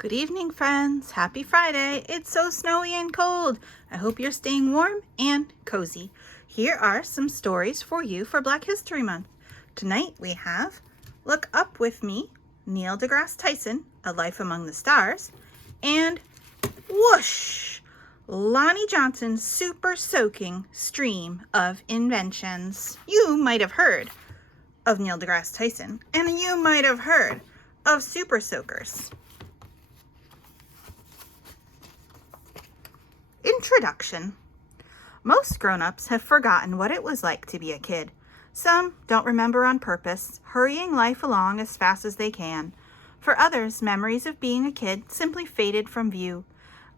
Good evening, friends. Happy Friday. It's so snowy and cold. I hope you're staying warm and cozy. Here are some stories for you for Black History Month. Tonight we have Look Up With Me, Neil deGrasse Tyson, A Life Among the Stars, and Whoosh, Lonnie Johnson's super soaking stream of inventions. You might have heard of Neil deGrasse Tyson, and you might have heard of super soakers. Introduction. Most grown-ups have forgotten what it was like to be a kid. Some don't remember on purpose, hurrying life along as fast as they can. For others, memories of being a kid simply faded from view.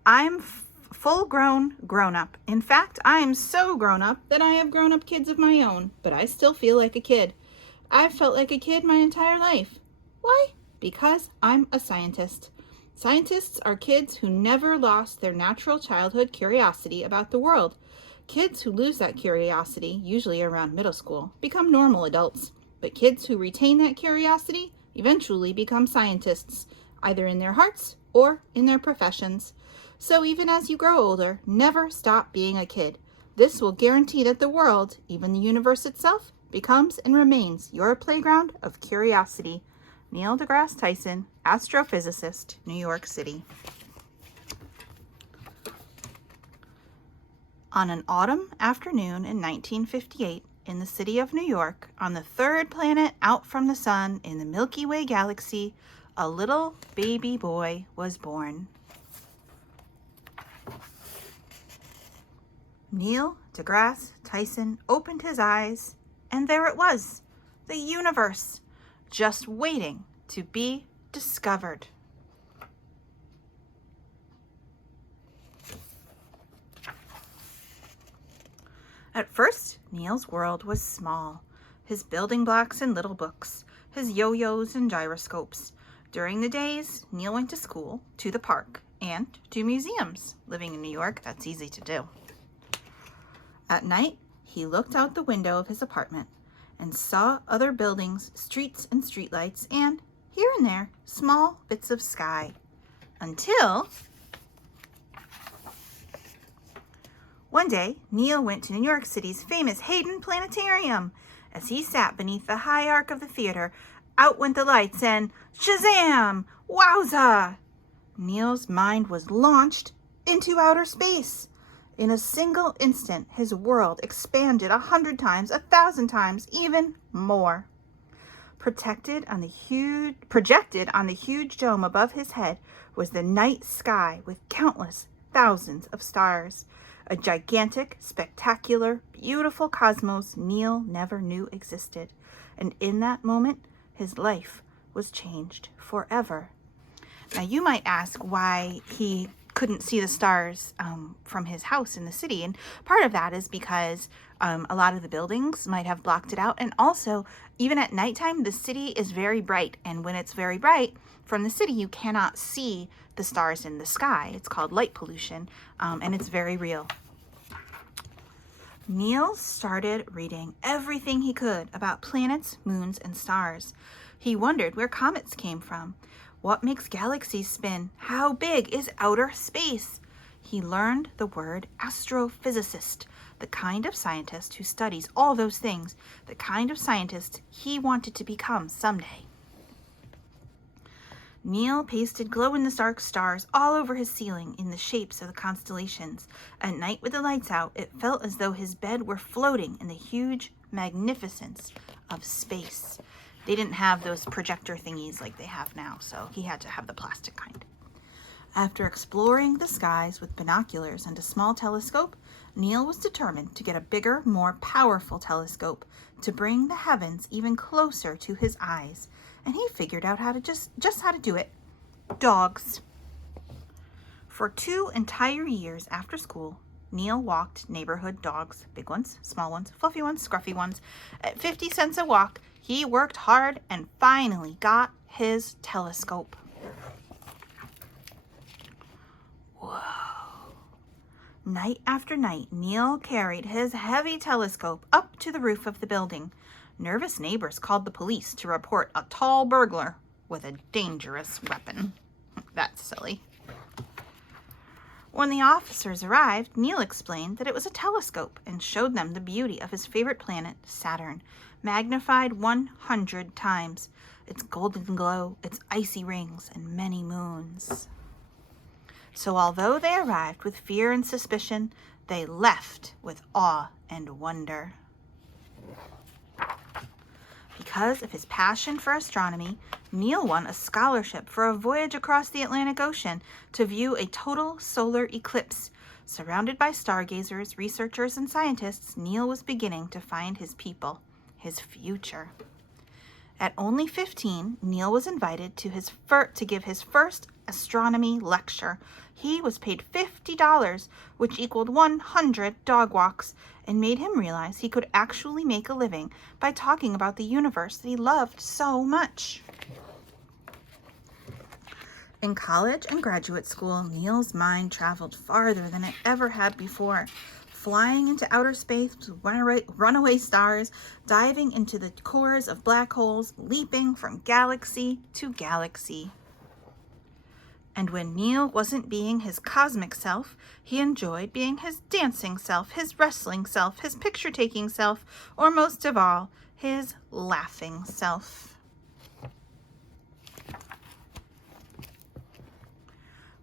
I'm full-grown grown-up. In fact, I am so grown-up that I have grown-up kids of my own, but I still feel like a kid. I've felt like a kid my entire life. Why? Because I'm a scientist. Scientists are kids who never lost their natural childhood curiosity about the world. Kids who lose that curiosity, usually around middle school, become normal adults. But kids who retain that curiosity eventually become scientists, either in their hearts or in their professions. So even as you grow older, never stop being a kid. This will guarantee that the world, even the universe itself, becomes and remains your playground of curiosity. Neil deGrasse Tyson, astrophysicist, New York City. On an autumn afternoon in 1958, in the city of New York, on the third planet out from the sun in the Milky Way galaxy, a little baby boy was born. Neil deGrasse Tyson opened his eyes, and there it was, the universe, just waiting to be discovered. At first, Neil's world was small. His building blocks and little books, his yo-yos and gyroscopes. During the days, Neil went to school, to the park, and to museums. Living in New York, that's easy to do. At night, he looked out the window of his apartment and saw other buildings, streets and streetlights, and, here and there, small bits of sky. Until one day, Neil went to New York City's famous Hayden Planetarium. As he sat beneath the high arc of the theater, out went the lights and shazam! Wowza! Neil's mind was launched into outer space. In a single instant, his world expanded 100 times, 1,000 times, even more. Projected on the huge dome above his head was the night sky with countless thousands of stars. A gigantic, spectacular, beautiful cosmos Neil never knew existed. And in that moment, his life was changed forever. Now, you might ask why he couldn't see the stars from his house in the city, and part of that is because a lot of the buildings might have blocked it out, and also even at nighttime the city is very bright, and when it's very bright from the city you cannot see the stars in the sky. It's called light pollution, and it's very real. Neil started reading everything he could about planets, moons, and stars. He wondered where comets came from. What makes galaxies spin? How big is outer space? He learned the word astrophysicist, the kind of scientist who studies all those things, the kind of scientist he wanted to become someday. Neil pasted glow-in-the-dark stars all over his ceiling in the shapes of the constellations. At night with the lights out, it felt as though his bed were floating in the huge magnificence of space. They didn't have those projector thingies like they have now, so he had to have the plastic kind. After exploring the skies with binoculars and a small telescope, Neil was determined to get a bigger, more powerful telescope to bring the heavens even closer to his eyes. And he figured out how to just how to do it. Dogs. For 2 entire years after school, Neil walked neighborhood dogs, big ones, small ones, fluffy ones, scruffy ones. At 50 cents a walk, he worked hard and finally got his telescope. Whoa. Night after night, Neil carried his heavy telescope up to the roof of the building. Nervous neighbors called the police to report a tall burglar with a dangerous weapon. That's silly. When the officers arrived, Neil explained that it was a telescope and showed them the beauty of his favorite planet, Saturn, magnified 100 times, its golden glow, its icy rings, and many moons. So although they arrived with fear and suspicion, they left with awe and wonder. Because of his passion for astronomy, Neil won a scholarship for a voyage across the Atlantic Ocean to view a total solar eclipse. Surrounded by stargazers, researchers, and scientists, Neil was beginning to find his people, his future. At only 15, Neil was invited to give his first astronomy lecture. He was paid $50, which equaled 100 dog walks, and made him realize he could actually make a living by talking about the universe that he loved so much. In college and graduate school, Neil's mind traveled farther than it ever had before, flying into outer space with runaway stars, diving into the cores of black holes, leaping from galaxy to galaxy. And when Neil wasn't being his cosmic self, he enjoyed being his dancing self, his wrestling self, his picture-taking self, or most of all, his laughing self.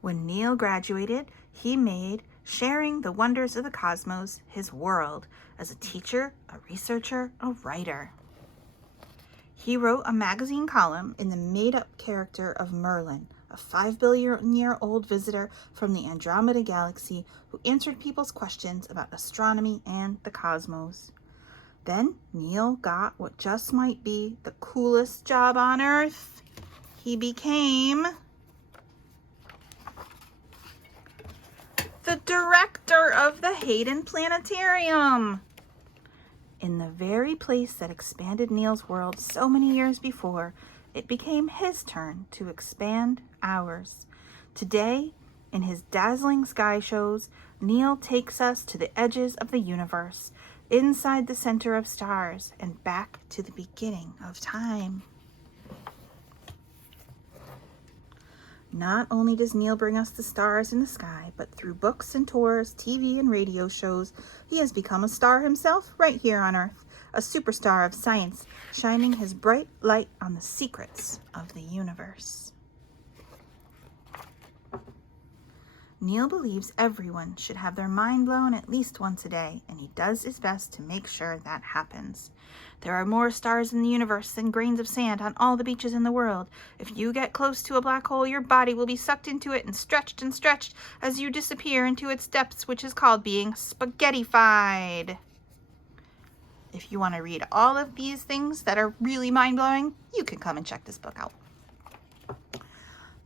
When Neil graduated, he made sharing the wonders of the cosmos his world as a teacher, a researcher, a writer. He wrote a magazine column in the made-up character of Merlin, a 5-billion-year-old visitor from the Andromeda Galaxy who answered people's questions about astronomy and the cosmos. Then Neil got what just might be the coolest job on Earth. He became the director of the Hayden Planetarium. In the very place that expanded Neil's world so many years before, it became his turn to expand ours. Today, in his dazzling sky shows, Neil takes us to the edges of the universe, inside the center of stars, and back to the beginning of time. Not only does Neil bring us the stars in the sky, but through books and tours, TV and radio shows, he has become a star himself right here on Earth, a superstar of science, shining his bright light on the secrets of the universe. Neil believes everyone should have their mind blown at least once a day, and he does his best to make sure that happens. There are more stars in the universe than grains of sand on all the beaches in the world. If you get close to a black hole, your body will be sucked into it and stretched as you disappear into its depths, which is called being spaghettified. If you want to read all of these things that are really mind-blowing, you can come and check this book out.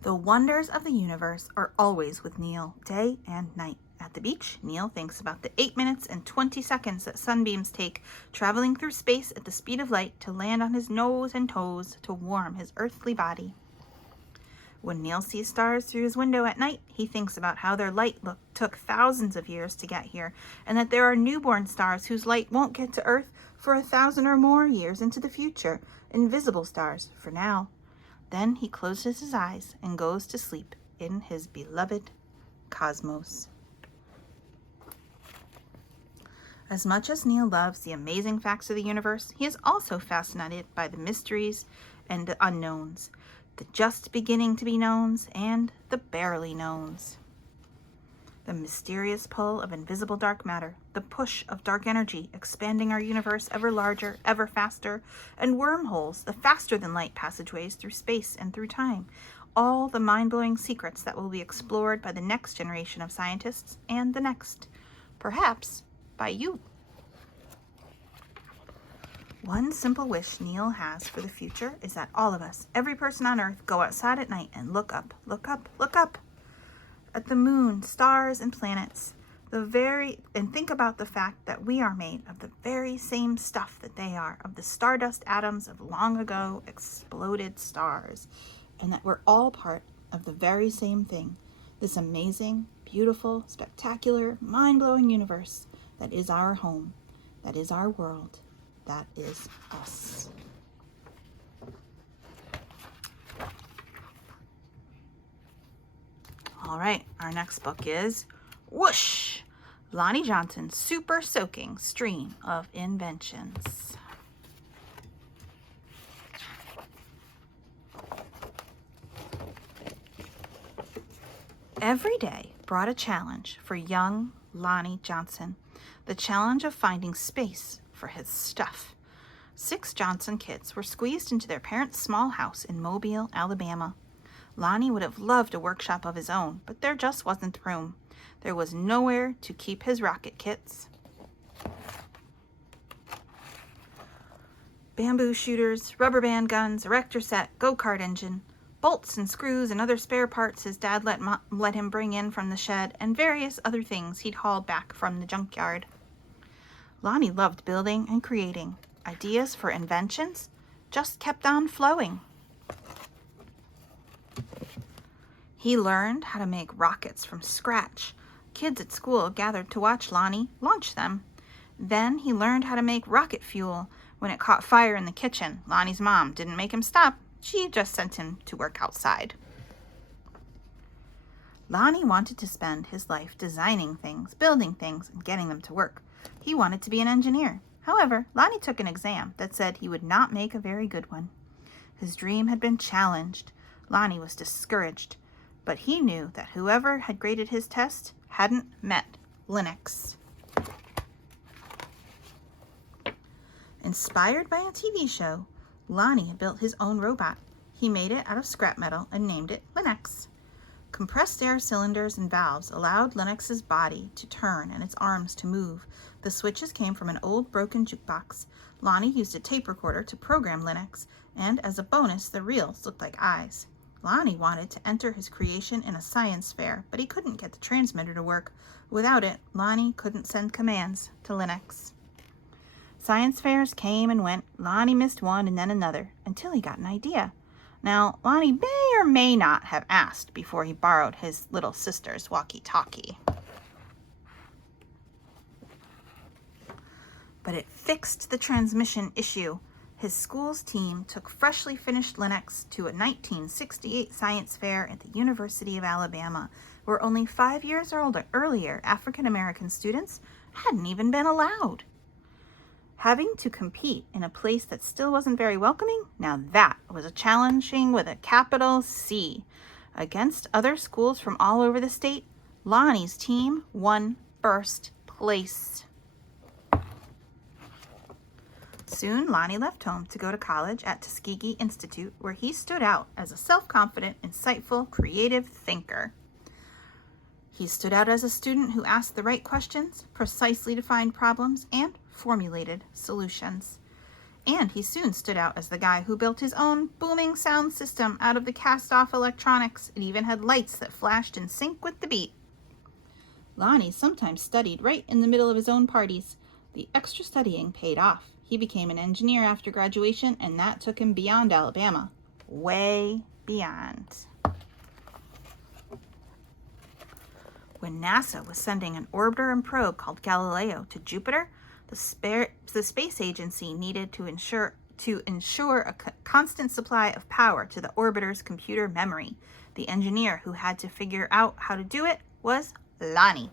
The wonders of the universe are always with Neil, day and night. At the beach, Neil thinks about the 8 minutes and 20 seconds that sunbeams take, traveling through space at the speed of light to land on his nose and toes to warm his earthly body. When Neil sees stars through his window at night, he thinks about how their light took thousands of years to get here, and that there are newborn stars whose light won't get to Earth for 1,000 or more years into the future, invisible stars for now. Then he closes his eyes and goes to sleep in his beloved cosmos. As much as Neil loves the amazing facts of the universe, he is also fascinated by the mysteries and the unknowns, the just beginning to be knowns and the barely knowns. The mysterious pull of invisible dark matter, the push of dark energy expanding our universe ever larger, ever faster, and wormholes, the faster-than-light passageways through space and through time, all the mind-blowing secrets that will be explored by the next generation of scientists and the next, perhaps by you. One simple wish Neil has for the future is that all of us, every person on Earth, go outside at night and look up at the moon, stars, and planets, and think about the fact that we are made of the very same stuff that they are, of the stardust atoms of long ago exploded stars, and that we're all part of the very same thing, this amazing, beautiful, spectacular, mind-blowing universe that is our home, that is our world, that is us. All right, our next book is Whoosh! Lonnie Johnson's Super Soaking Stream of Inventions. Every day brought a challenge for young Lonnie Johnson, the challenge of finding space for his stuff. 6 Johnson kids were squeezed into their parents' small house in Mobile, Alabama. Lonnie would have loved a workshop of his own, but there just wasn't room. There was nowhere to keep his rocket kits. Bamboo shooters, rubber band guns, erector set, go-kart engine, bolts and screws and other spare parts his dad let him bring in from the shed, and various other things he'd hauled back from the junkyard. Lonnie loved building and creating. Ideas for inventions just kept on flowing. He learned how to make rockets from scratch. Kids at school gathered to watch Lonnie launch them. Then he learned how to make rocket fuel. When it caught fire in the kitchen, Lonnie's mom didn't make him stop. She just sent him to work outside. Lonnie wanted to spend his life designing things, building things, and getting them to work. He wanted to be an engineer. However, Lonnie took an exam that said he would not make a very good one. His dream had been challenged. Lonnie was discouraged, but he knew that whoever had graded his test hadn't met Linux. Inspired by a TV show, Lonnie had built his own robot. He made it out of scrap metal and named it Linux. Compressed air cylinders and valves allowed Linux's body to turn and its arms to move. The switches came from an old broken jukebox. Lonnie used a tape recorder to program Linux, and as a bonus, the reels looked like eyes. Lonnie wanted to enter his creation in a science fair, but he couldn't get the transmitter to work. Without it, Lonnie couldn't send commands to Linux. Science fairs came and went. Lonnie missed one and then another, until he got an idea. Now, Lonnie may or may not have asked before he borrowed his little sister's walkie-talkie. But it fixed the transmission issue. His school's team took freshly finished Linux to a 1968 science fair at the University of Alabama, where only 5 years earlier African-American students hadn't even been allowed. Having to compete in a place that still wasn't very welcoming, now that was a challenging with a capital C. Against other schools from all over the state, Lonnie's team won first place. Soon, Lonnie left home to go to college at Tuskegee Institute, where he stood out as a self-confident, insightful, creative thinker. He stood out as a student who asked the right questions, precisely defined problems, and formulated solutions. And he soon stood out as the guy who built his own booming sound system out of the cast-off electronics. It even had lights that flashed in sync with the beat. Lonnie sometimes studied right in the middle of his own parties. The extra studying paid off. He became an engineer after graduation, and that took him beyond Alabama. Way beyond. When NASA was sending an orbiter and probe called Galileo to Jupiter, the space agency needed to ensure a constant supply of power to the orbiter's computer memory. The engineer who had to figure out how to do it was Lonnie.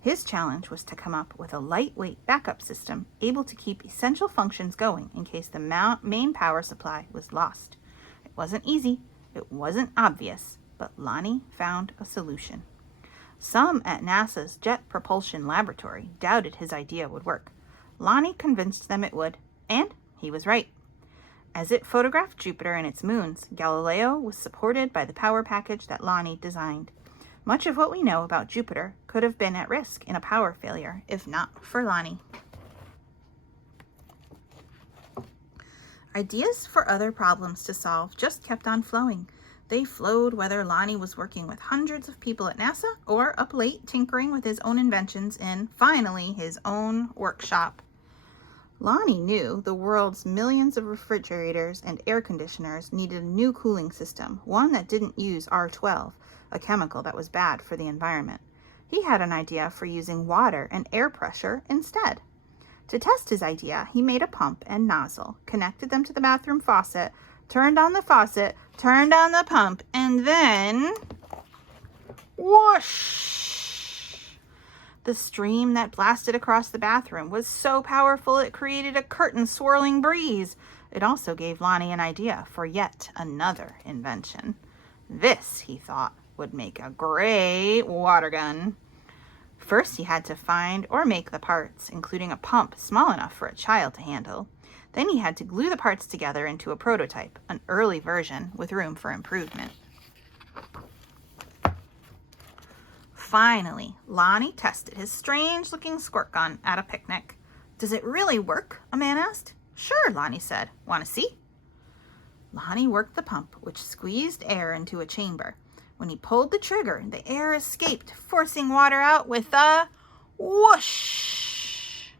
His challenge was to come up with a lightweight backup system able to keep essential functions going in case the main power supply was lost. It wasn't easy, it wasn't obvious, but Lonnie found a solution. Some at NASA's Jet Propulsion Laboratory doubted his idea would work. Lonnie convinced them it would, and he was right. As it photographed Jupiter and its moons, Galileo was supported by the power package that Lonnie designed. Much of what we know about Jupiter could have been at risk in a power failure, if not for Lonnie. Ideas for other problems to solve just kept on flowing. They flowed whether Lonnie was working with hundreds of people at NASA or up late tinkering with his own inventions in, finally, his own workshop. Lonnie knew the world's millions of refrigerators and air conditioners needed a new cooling system, one that didn't use R12, a chemical that was bad for the environment. He had an idea for using water and air pressure instead. To test his idea, he made a pump and nozzle, connected them to the bathroom faucet, turned on the faucet, turned on the pump, and then Whoosh! The stream that blasted across the bathroom was so powerful it created a curtain-swirling breeze. It also gave Lonnie an idea for yet another invention. This, he thought, would make a great water gun. First, he had to find or make the parts, including a pump small enough for a child to handle. Then he had to glue the parts together into a prototype, an early version with room for improvement. Finally, Lonnie tested his strange-looking squirt gun at a picnic. "Does it really work?" a man asked. "Sure," Lonnie said. "Want to see?" Lonnie worked the pump, which squeezed air into a chamber. When he pulled the trigger, the air escaped, forcing water out with a whoosh.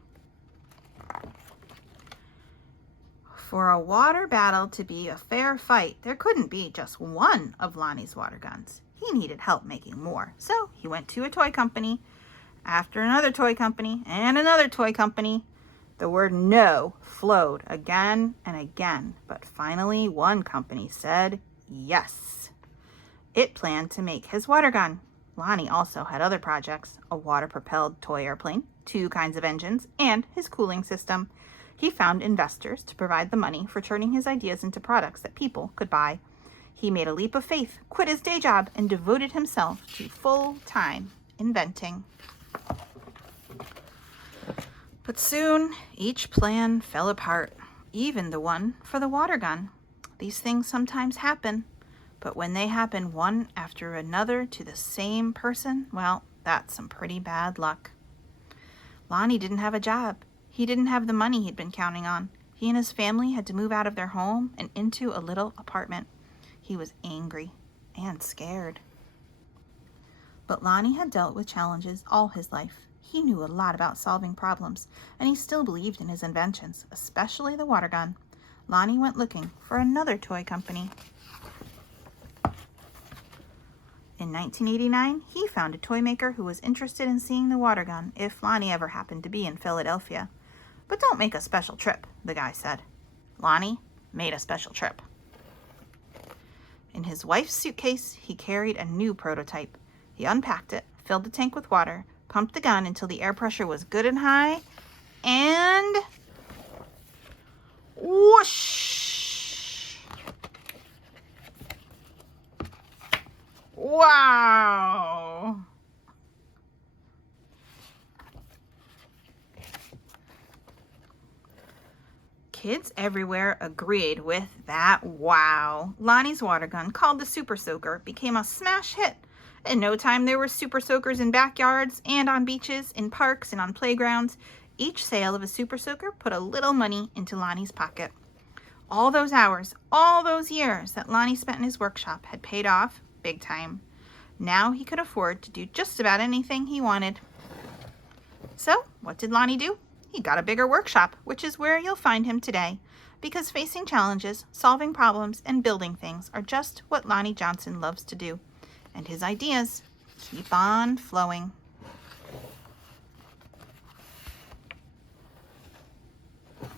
For a water battle to be a fair fight, there couldn't be just one of Lonnie's water guns. He needed help making more, so he went to a toy company, after another toy company, and another toy company. The word no flowed again and again, but finally one company said yes. It planned to make his water gun. Lonnie also had other projects, a water-propelled toy airplane, 2 kinds of engines, and his cooling system. He found investors to provide the money for turning his ideas into products that people could buy. He made a leap of faith, quit his day job, and devoted himself to full-time inventing. But soon, each plan fell apart, even the one for the water gun. These things sometimes happen, but when they happen one after another to the same person, well, that's some pretty bad luck. Lonnie didn't have a job. He didn't have the money he'd been counting on. He and his family had to move out of their home and into a little apartment. He was angry and scared. But Lonnie had dealt with challenges all his life. He knew a lot about solving problems, and he still believed in his inventions, especially the water gun. Lonnie went looking for another toy company. In 1989, he found a toy maker who was interested in seeing the water gun if Lonnie ever happened to be in Philadelphia. "But don't make a special trip," the guy said. Lonnie made a special trip. In his wife's suitcase, he carried a new prototype. He unpacked it, filled the tank with water, pumped the gun until the air pressure was good and high, and whoosh! Wow! Kids everywhere agreed with that wow. Lonnie's water gun, called the Super Soaker, became a smash hit. In no time, there were Super Soakers in backyards and on beaches, in parks and on playgrounds. Each sale of a Super Soaker put a little money into Lonnie's pocket. All those hours, all those years that Lonnie spent in his workshop had paid off big time. Now he could afford to do just about anything he wanted. So, what did Lonnie do? He got a bigger workshop, which is where you'll find him today, because facing challenges, solving problems, and building things are just what Lonnie Johnson loves to do, and his ideas keep on flowing.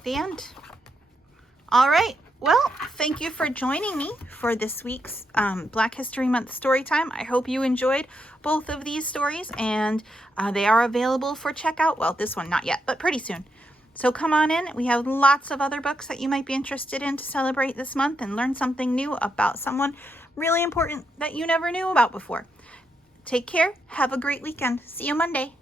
The end. All right. Well, thank you for joining me for this week's Black History Month story time. I hope you enjoyed both of these stories, and they are available for checkout. Well, this one not yet, but pretty soon. So come on in. We have lots of other books that you might be interested in to celebrate this month and learn something new about someone really important that you never knew about before. Take care. Have a great weekend. See you Monday.